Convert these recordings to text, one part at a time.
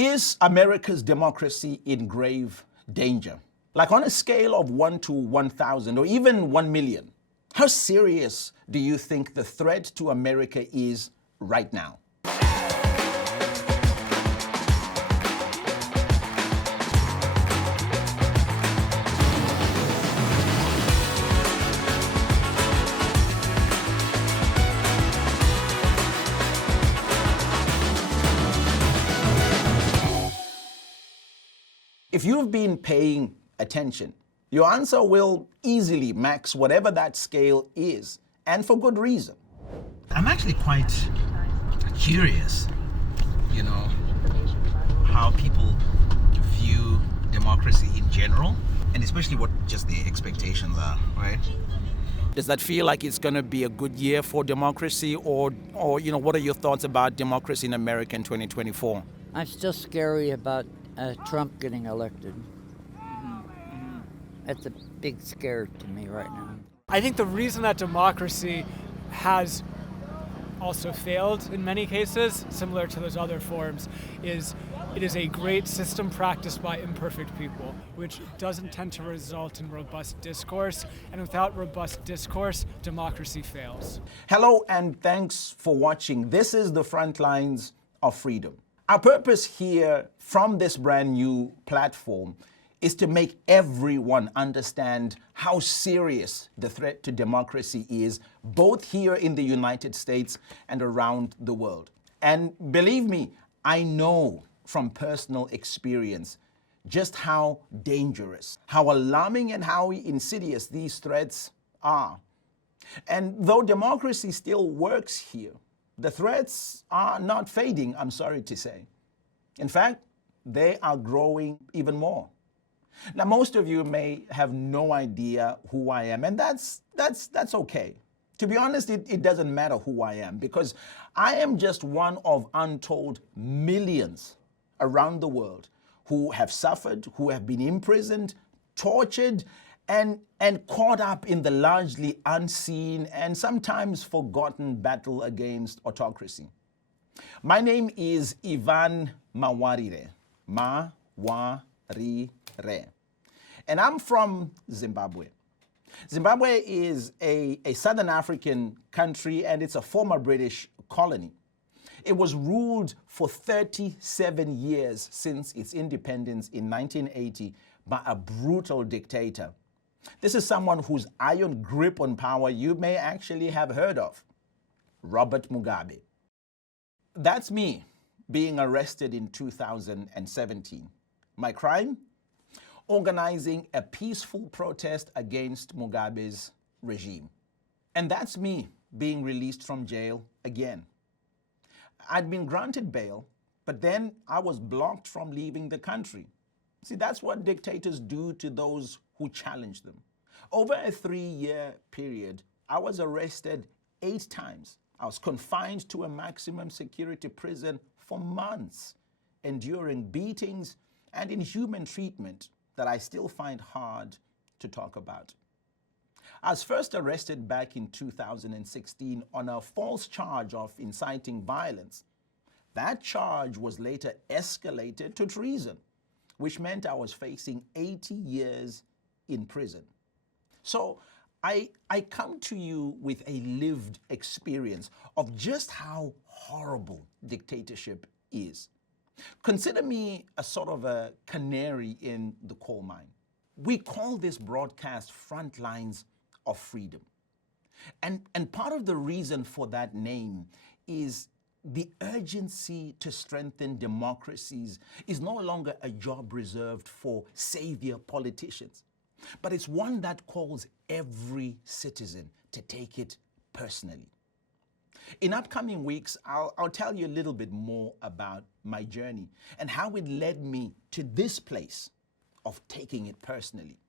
Is America's democracy in grave danger? Like on a scale of 1 to 1,000 or even 1 million, how serious do you think the threat to America is right now? If you've been paying attention, your answer will easily max whatever that scale is, and for good reason. I'm actually quite curious, how people view democracy in general, and especially what just the expectations are, right? Does that feel like it's going to be a good year for democracy, or what are your thoughts about democracy in America in 2024? I'm still scary about Trump getting elected. That's a big scare to me right now. I think the reason that democracy has also failed in many cases, similar to those other forms, is it is a great system practiced by imperfect people, which doesn't tend to result in robust discourse. And without robust discourse, democracy fails. Hello, and thanks for watching. This is the Front Lines of Freedom. Our purpose here from this brand new platform is to make everyone understand how serious the threat to democracy is, both here in the United States and around the world. And believe me, I know from personal experience just how dangerous, how alarming, and how insidious these threats are. And though democracy still works here, the threats are not fading, I'm sorry to say. In fact, they are growing even more. Now, most of you may have no idea who I am, and that's okay. To be honest, it doesn't matter who I am, because I am just one of untold millions around the world who have suffered, who have been imprisoned, tortured, and caught up in the largely unseen and sometimes forgotten battle against autocracy. My name is Evan Mawarire, Mawarire, and I'm from Zimbabwe. Zimbabwe is a Southern African country, and it's a former British colony. It was ruled for 37 years since its independence in 1980 by a brutal dictator. This is someone whose iron grip on power you may actually have heard of, Robert Mugabe. That's me being arrested in 2017. My crime? Organizing a peaceful protest against Mugabe's regime. And that's me being released from jail again. I'd been granted bail, but then I was blocked from leaving the country. See, that's what dictators do to those who challenge them. Over a 3-year period, I was arrested 8 times. I was confined to a maximum security prison for months, enduring beatings and inhuman treatment that I still find hard to talk about. I was first arrested back in 2016 on a false charge of inciting violence. That charge was later escalated to treason, which meant I was facing 80 years in prison. So I come to you with a lived experience of just how horrible dictatorship is. Consider me a sort of a canary in the coal mine. We call this broadcast Front Lines of Freedom. And part of the reason for that name is the urgency to strengthen democracies is no longer a job reserved for savior politicians, but it's one that calls every citizen to take it personally. In upcoming weeks, I'll tell you a little bit more about my journey and how it led me to this place of taking it personally.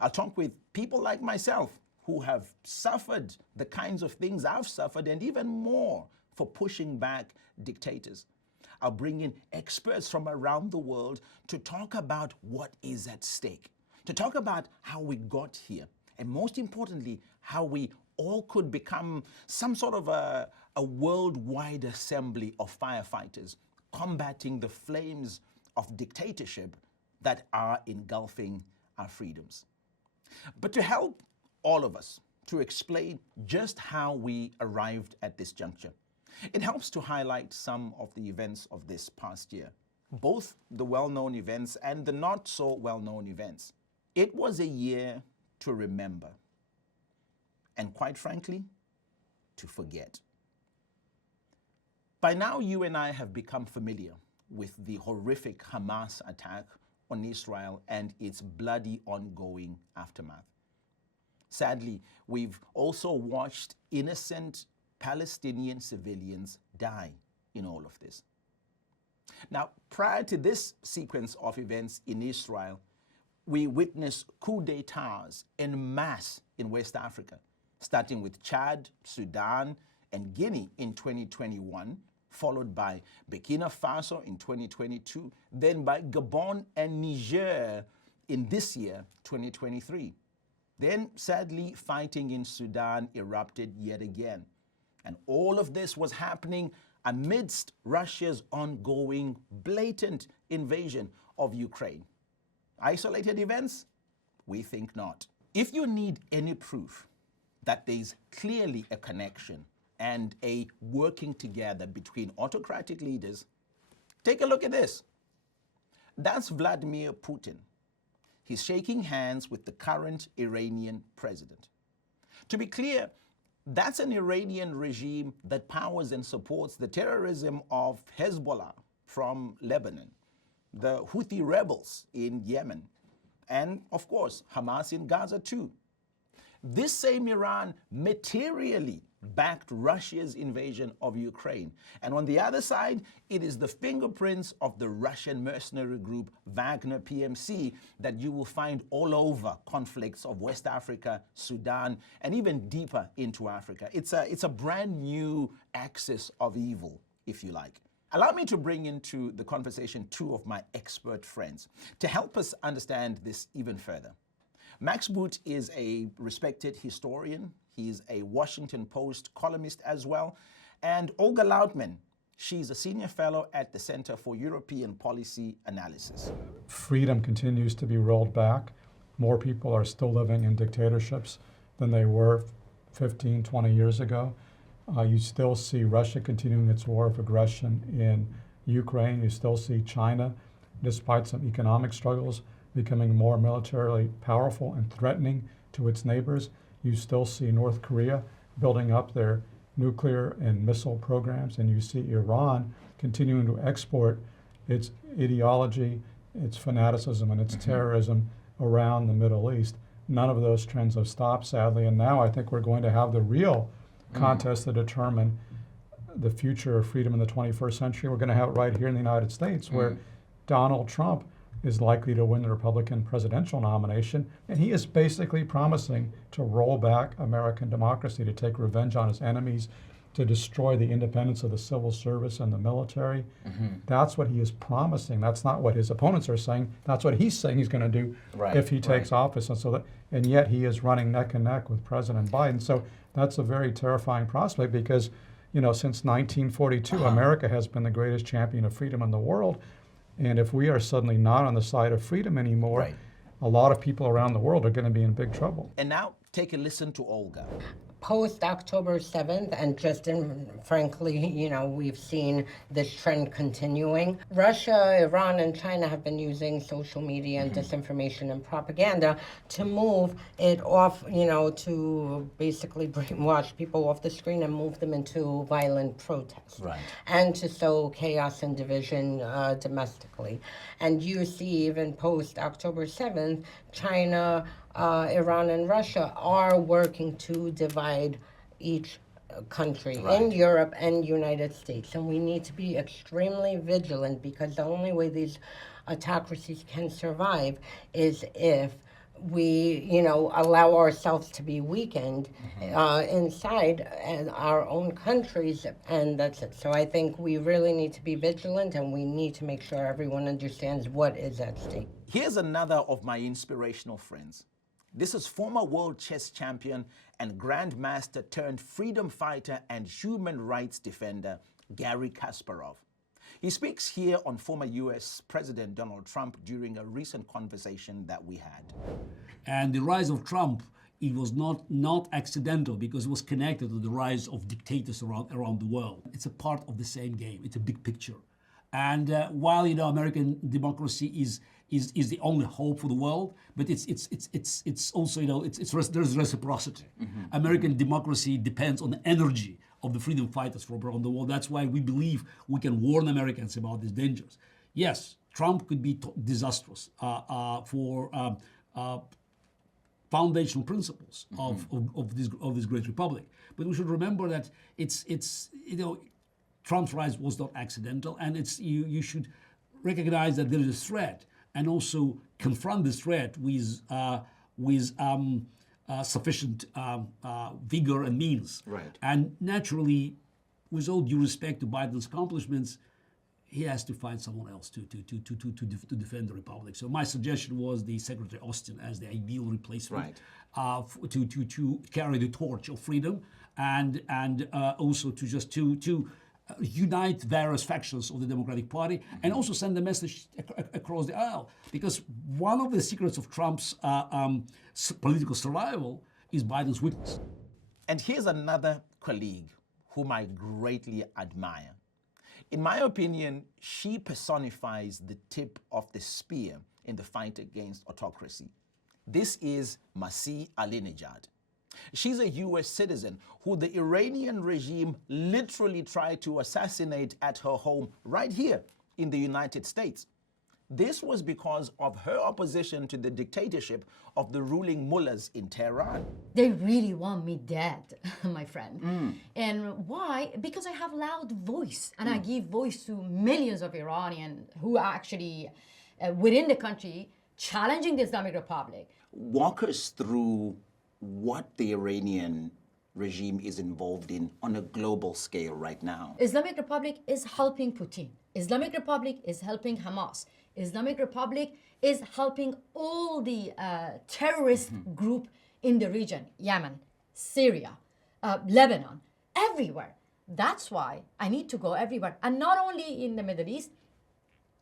I'll talk with people like myself who have suffered the kinds of things I've suffered and even more for pushing back dictators. I'll bring in experts from around the world to talk about what is at stake, to talk about how we got here, and most importantly, how we all could become some sort of a worldwide assembly of firefighters combating the flames of dictatorship that are engulfing our freedoms. But to help all of us to explain just how we arrived at this juncture, it helps to highlight some of the events of this past year, both the well-known events and the not so well-known events. It was a year to remember, and quite frankly, to forget. By now, you and I have become familiar with the horrific Hamas attack on Israel and its bloody ongoing aftermath. Sadly, we've also watched innocent Palestinian civilians die in all of this. Now, prior to this sequence of events in Israel, we witnessed coups d'etats en masse in West Africa, starting with Chad, Sudan, and Guinea in 2021, followed by Burkina Faso in 2022, then by Gabon and Niger in this year, 2023. Then, sadly, fighting in Sudan erupted yet again. And all of this was happening amidst Russia's ongoing blatant invasion of Ukraine. Isolated events? We think not. If you need any proof that there's clearly a connection and a working together between autocratic leaders, take a look at this. That's Vladimir Putin. He's shaking hands with the current Iranian president. To be clear, that's an Iranian regime that powers and supports the terrorism of Hezbollah from Lebanon, the Houthi rebels in Yemen, and of course, Hamas in Gaza too. This same Iran materially backed Russia's invasion of Ukraine. And on the other side, it is the fingerprints of the Russian mercenary group Wagner PMC that you will find all over conflicts of West Africa, Sudan, and even deeper into Africa. It's a brand new axis of evil, if you like. Allow me to bring into the conversation two of my expert friends to help us understand this even further. Max Boot is a respected historian. He's a Washington Post columnist as well. And Olga Lautman, she's a senior fellow at the Center for European Policy Analysis. Freedom continues to be rolled back. More people are still living in dictatorships than they were 15, 20 years ago. You still see Russia continuing its war of aggression in Ukraine. You still see China, despite some economic struggles, becoming more militarily powerful and threatening to its neighbors. You still see North Korea building up their nuclear and missile programs, and you see Iran continuing to export its ideology, its fanaticism, and its terrorism around the Middle East. None of those trends have stopped, sadly, and now I think we're going to have the real contest to determine the future of freedom in the 21st century. We're going to have it right here in the United States, where Donald Trump is likely to win the Republican presidential nomination, and he is basically promising to roll back American democracy, to take revenge on his enemies, to destroy the independence of the civil service and the military. That's what he is promising. That's not what his opponents are saying. That's what he's saying he's going to do if he takes office. And yet he is running neck and neck with President Biden. So that's a very terrifying prospect because, you know, since 1942, America has been the greatest champion of freedom in the world. And if we are suddenly not on the side of freedom anymore, a lot of people around the world are going to be in big trouble. And now take a listen to Olga. Post October 7th, and just frankly, you know, we've seen this trend continuing. Russia, Iran, and China have been using social media and disinformation and propaganda to move it off, you know, to basically brainwash people off the screen and move them into violent protests. And to sow chaos and division domestically. And you see, even post October 7th, China, Iran and Russia are working to divide each country in Europe and United States. And we need to be extremely vigilant because the only way these autocracies can survive is if we, you know, allow ourselves to be weakened inside our own countries, and that's it. So I think we really need to be vigilant, and we need to make sure everyone understands what is at stake. Here's another of my inspirational friends. This is former world chess champion and grandmaster turned freedom fighter and human rights defender, Garry Kasparov. He speaks here on former US President Donald Trump during a recent conversation that we had. And the rise of Trump, it was not accidental, because it was connected to the rise of dictators around the world. It's a part of the same game. It's a big picture. And while American democracy is the only hope for the world, but it's also there's reciprocity. American democracy depends on the energy of the freedom fighters from around the world. That's why we believe we can warn Americans about these dangers. Yes, Trump could be disastrous for foundational principles of this great republic. But we should remember that Trump's rise was not accidental, and you should recognize that there is a threat, and also confront this threat with sufficient vigor and means. Right. And naturally, with all due respect to Biden's accomplishments, he has to find someone else to defend the republic. So my suggestion was the Secretary Austin as the ideal replacement, to carry the torch of freedom, and also to unite various factions of the Democratic Party, and also send a message across the aisle. Because one of the secrets of Trump's political survival is Biden's weakness. And here's another colleague whom I greatly admire. In my opinion, she personifies the tip of the spear in the fight against autocracy. This is Masih Alinejad. She's a US citizen who the Iranian regime literally tried to assassinate at her home right here in the United States. This was because of her opposition to the dictatorship of the ruling mullahs in Tehran. They really want me dead, my friend. And why? Because I have loud voice, and I give voice to millions of Iranians who are actually within the country challenging the Islamic Republic. Walk us through what the Iranian regime is involved in on a global scale right now. Islamic Republic is helping Putin. Islamic Republic is helping Hamas. Islamic Republic is helping all the terrorist group in the region, Yemen, Syria, Lebanon, everywhere. That's why I need to go everywhere. And not only in the Middle East,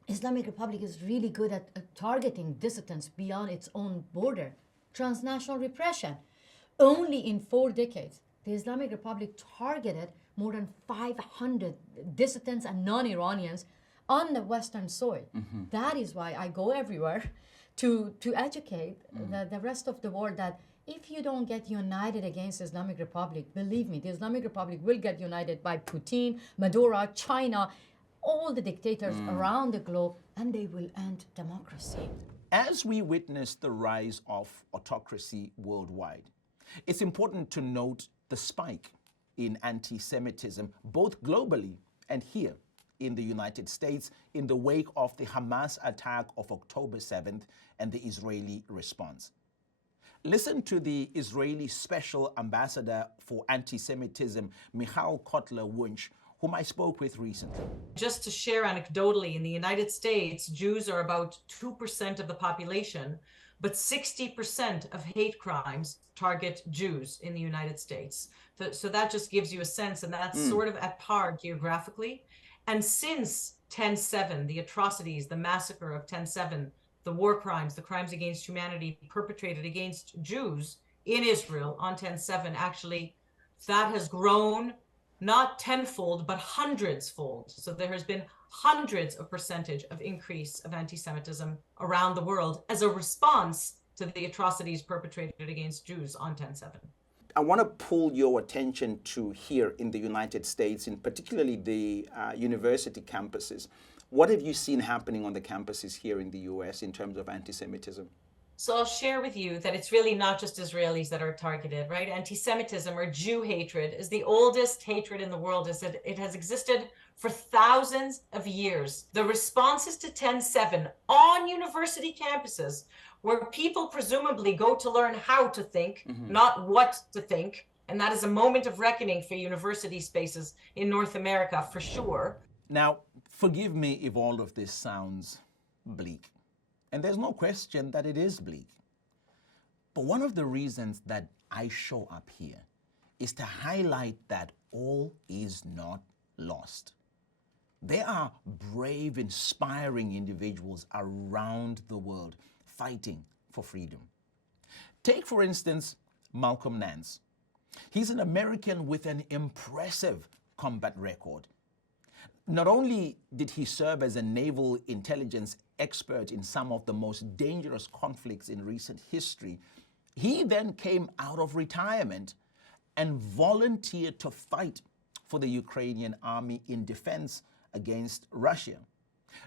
Islamic Republic is really good at targeting dissidents beyond its own border. Transnational repression. Only in 4 decades, the Islamic Republic targeted more than 500 dissidents and non-Iranians on the Western soil. That is why I go everywhere to educate the rest of the world that if you don't get united against the Islamic Republic, believe me, the Islamic Republic will get united by Putin, Maduro, China, all the dictators around the globe, and they will end democracy. As we witness the rise of autocracy worldwide, it's important to note the spike in anti-Semitism, both globally and here in the United States, in the wake of the Hamas attack of October 7th and the Israeli response. Listen to the Israeli Special Ambassador for Anti-Semitism, Michal Cotler-Wunsh, whom I spoke with recently. Just to share anecdotally, in the United States, Jews are about 2% of the population, but 60% of hate crimes target Jews in the United States. So that just gives you a sense, and that's sort of at par geographically. And since 10/7, the atrocities, the massacre of 10/7, the war crimes, the crimes against humanity perpetrated against Jews in Israel on 10/7, actually, that has grown not tenfold, but hundreds-fold. So there has been hundreds of percentage of increase of anti-Semitism around the world as a response to the atrocities perpetrated against Jews on 10/7. I want to pull your attention to here in the United States, and particularly the university campuses. What have you seen happening on the campuses here in the US in terms of anti-Semitism? So I'll share with you that it's really not just Israelis that are targeted, right? Anti-Semitism or Jew hatred is the oldest hatred in the world. It has existed for thousands of years. The responses to 10/7 on university campuses, where people presumably go to learn how to think, not what to think, and that is a moment of reckoning for university spaces in North America, for sure. Now, forgive me if all of this sounds bleak. And there's no question that it is bleak. But one of the reasons that I show up here is to highlight that all is not lost. They are brave, inspiring individuals around the world fighting for freedom. Take, for instance, Malcolm Nance. He's an American with an impressive combat record. Not only did he serve as a naval intelligence expert in some of the most dangerous conflicts in recent history, he then came out of retirement and volunteered to fight for the Ukrainian army in defense against Russia.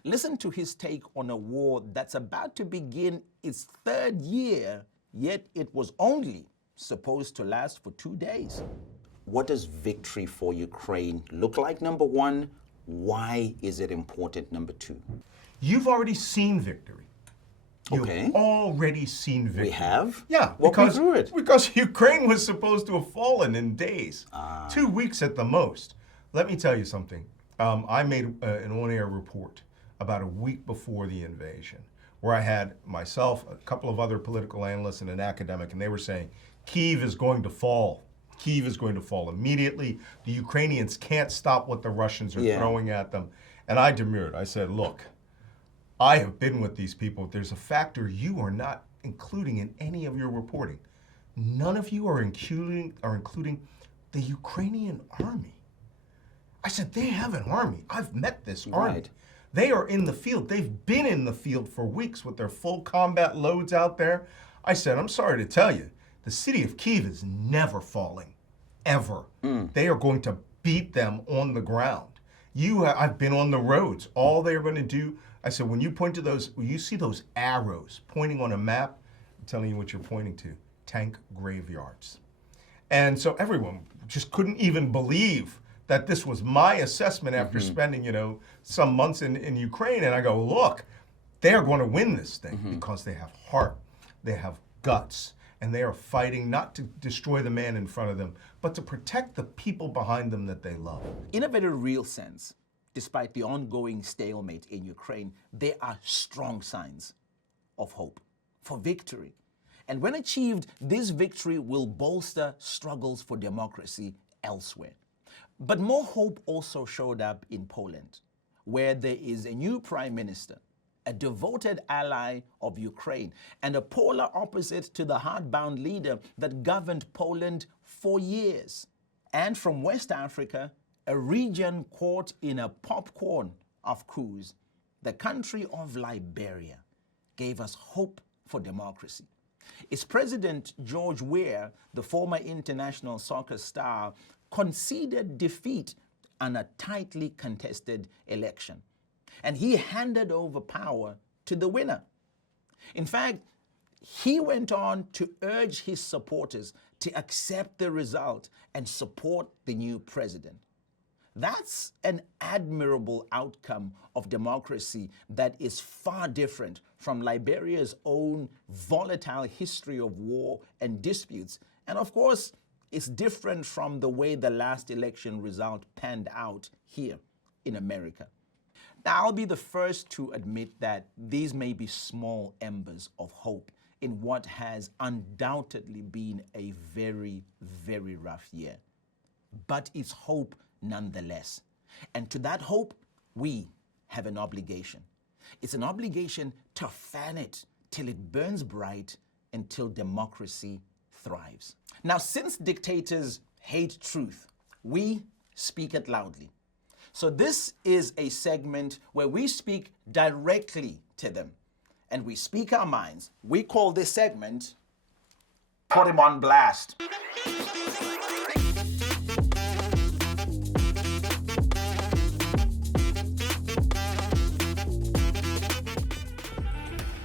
Listen to his take on a war that's about to begin its third year, yet it was only supposed to last for 2 days. What does victory for Ukraine look like, number one? Why is it important, number two? You've already seen victory. Okay. You've already seen victory. We have? Yeah, Walk me through it. because Ukraine was supposed to have fallen in days, 2 weeks at the most. Let me tell you something. I made an on-air report about a week before the invasion, where I had myself, a couple of other political analysts, and an academic, and they were saying, Kyiv is going to fall. Kyiv is going to fall immediately. The Ukrainians can't stop what the Russians are throwing at them. And I demurred. I said, look, I have been with these people. There's a factor you are not including in any of your reporting. None of you are including the Ukrainian army. I said, they have an army. I've met this army. They are in the field. They've been in the field for weeks with their full combat loads out there. I said, I'm sorry to tell you, the city of Kyiv is never falling, ever. They are going to beat them on the ground. I've been on the roads. All they're going to do, I said, when you point to those, when you see those arrows pointing on a map, I'm telling you what you're pointing to, tank graveyards. And so everyone just couldn't even believe that this was my assessment after spending, some months in Ukraine. And I go, look, they're going to win this thing because they have heart, they have guts, and they are fighting not to destroy the man in front of them, but to protect the people behind them that they love. In a very real sense, despite the ongoing stalemate in Ukraine, there are strong signs of hope for victory. And when achieved, this victory will bolster struggles for democracy elsewhere. But more hope also showed up in Poland, where there is a new prime minister, a devoted ally of Ukraine, and a polar opposite to the hardbound leader that governed Poland for years. And from West Africa, a region caught in a popcorn of coups, the country of Liberia gave us hope for democracy. Its president, George Weah, the former international soccer star, conceded defeat in a tightly contested election, and he handed over power to the winner. In fact, he went on to urge his supporters to accept the result and support the new president. That's an admirable outcome of democracy that is far different from Liberia's own volatile history of war and disputes. And of course, it's different from the way the last election result panned out here in America. Now, I'll be the first to admit that these may be small embers of hope in what has undoubtedly been a very, very rough year. But it's hope nonetheless. And to that hope, we have an obligation. It's an obligation to fan it till it burns bright until democracy thrives. Now, since dictators hate truth, we speak it loudly. So this is a segment where we speak directly to them and we speak our minds. We call this segment, Put Him on Blast.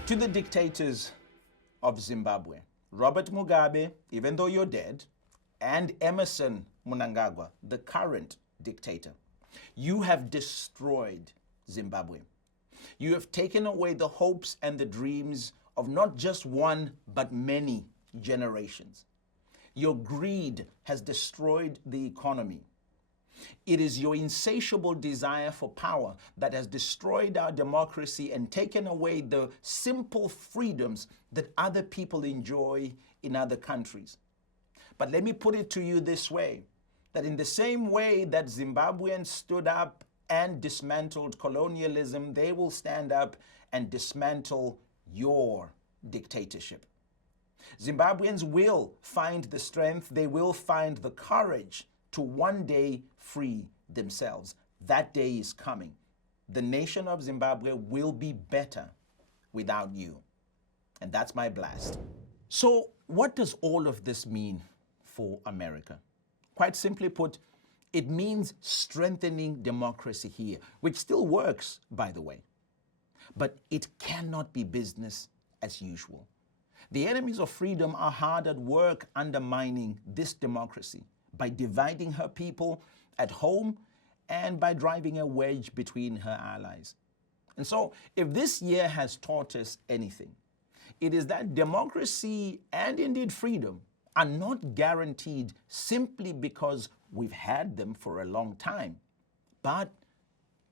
To the dictators of Zimbabwe, Robert Mugabe, even though you're dead, and Emerson Mnangagwa, the current dictator, you have destroyed Zimbabwe. You have taken away the hopes and the dreams of not just one, but many generations. Your greed has destroyed the economy. It is your insatiable desire for power that has destroyed our democracy and taken away the simple freedoms that other people enjoy in other countries. But let me put it to you this way, that in the same way that Zimbabweans stood up and dismantled colonialism, they will stand up and dismantle your dictatorship. Zimbabweans will find the strength, they will find the courage to one day free themselves. That day is coming. The nation of Zimbabwe will be better without you. And that's my blast. So what does all of this mean for America? Quite simply put, it means strengthening democracy here, which still works, by the way. But it cannot be business as usual. The enemies of freedom are hard at work undermining this democracy by dividing her people at home and by driving a wedge between her allies. And so, if this year has taught us anything, it is that democracy and indeed freedom are not guaranteed simply because we've had them for a long time, but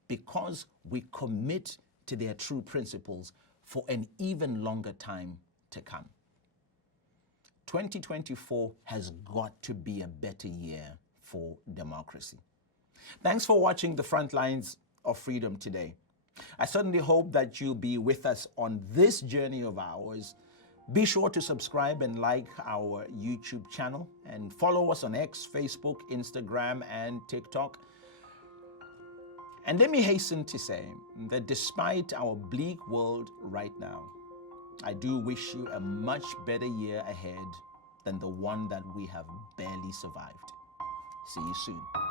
because we commit to their true principles for an even longer time to come. 2024 has got to be a better year for democracy. Thanks for watching the Front Lines of Freedom today. I certainly hope that you'll be with us on this journey of ours. Be sure to subscribe and like our YouTube channel and follow us on X, Facebook, Instagram, and TikTok. And let me hasten to say that despite our bleak world right now, I do wish you a much better year ahead than the one that we have barely survived. See you soon.